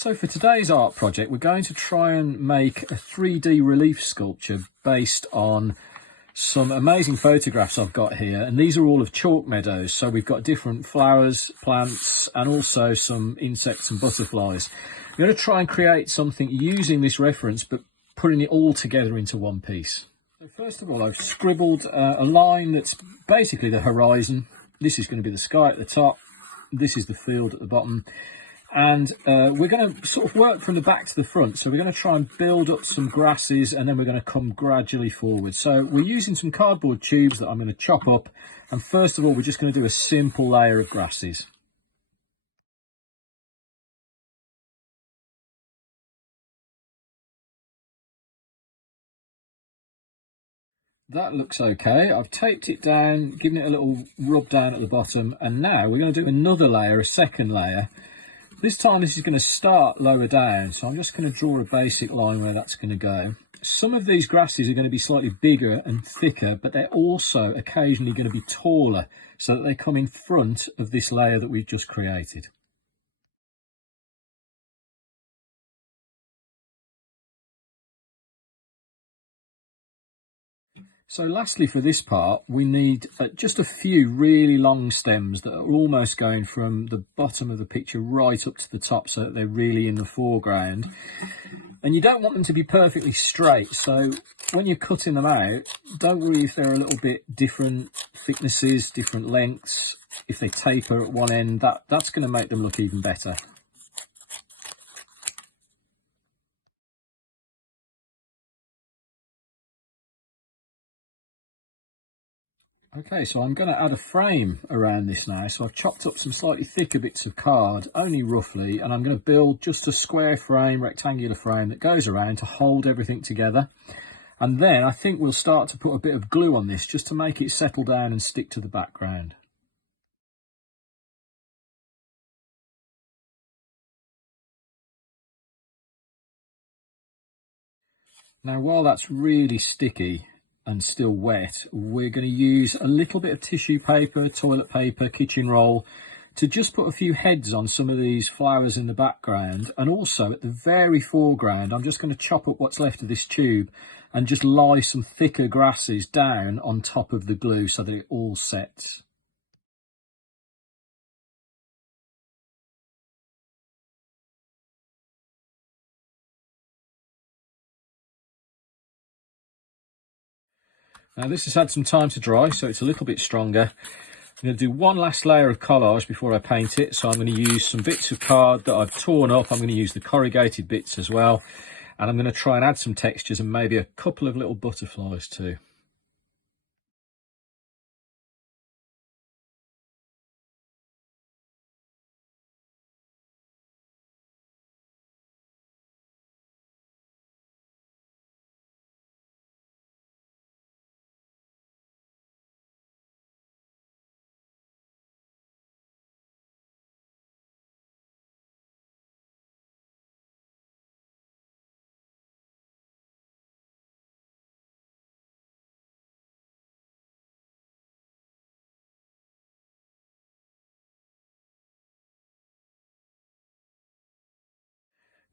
So for today's art project, we're going to try and make a 3D relief sculpture based on some amazing photographs I've got here. And these are all of chalk meadows. So we've got different flowers, plants, and also some insects and butterflies. I'm going to try and create something using this reference, but putting it all together into one piece. So first of all, I've scribbled a line that's basically the horizon. This is going to be the sky at the top. This is the field at the bottom. And we're going to sort of work from the back to the front. So we're going to try and build up some grasses, and then we're going to come gradually forward. So we're using some cardboard tubes that I'm going to chop up. And first of all, we're just going to do a simple layer of grasses. That looks okay. I've taped it down, given it a little rub down at the bottom. And now we're going to do another layer, a second layer. This time this is going to start lower down, so I'm just going to draw a basic line where that's going to go. Some of these grasses are going to be slightly bigger and thicker, but they're also occasionally going to be taller, so that they come in front of this layer that we've just created. So lastly, for this part, we need just a few really long stems that are almost going from the bottom of the picture right up to the top, so that they're really in the foreground. And you don't want them to be perfectly straight, so when you're cutting them out, don't worry if they're a little bit different thicknesses, different lengths. If they taper at one end, that's going to make them look even better. Okay, so I'm going to add a frame around this now. So I've chopped up some slightly thicker bits of card, only roughly, and I'm going to build just a square frame, rectangular frame that goes around to hold everything together. And then I think we'll start to put a bit of glue on this just to make it settle down and stick to the background. Now, while that's really sticky and still wet, we're going to use a little bit of tissue paper, toilet paper, kitchen roll to just put a few heads on some of these flowers in the background. And also at the very foreground, I'm just going to chop up what's left of this tube and just lie some thicker grasses down on top of the glue so that it all sets. Now this has had some time to dry, so it's a little bit stronger. I'm going to do one last layer of collage before I paint it. So I'm going to use some bits of card that I've torn up. I'm going to use the corrugated bits as well. And I'm going to try and add some textures and maybe a couple of little butterflies too.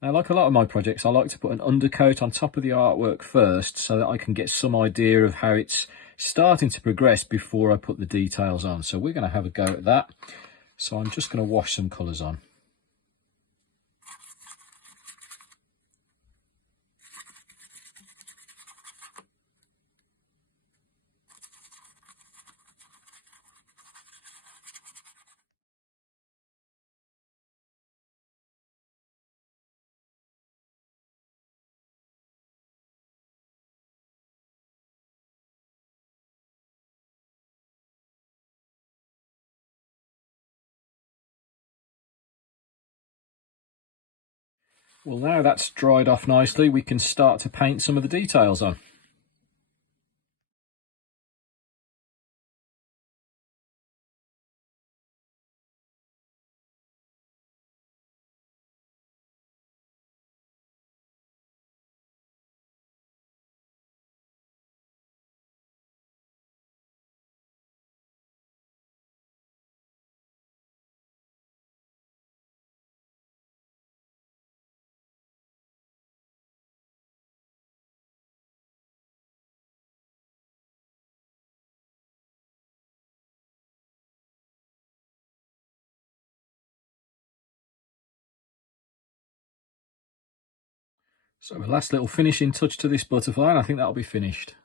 Now, like a lot of my projects, I like to put an undercoat on top of the artwork first so that I can get some idea of how it's starting to progress before I put the details on. So we're going to have a go at that. So I'm just going to wash some colours on. Well, now that's dried off nicely, we can start to paint some of the details on. So a last little finishing touch to this butterfly, and I think that'll be finished.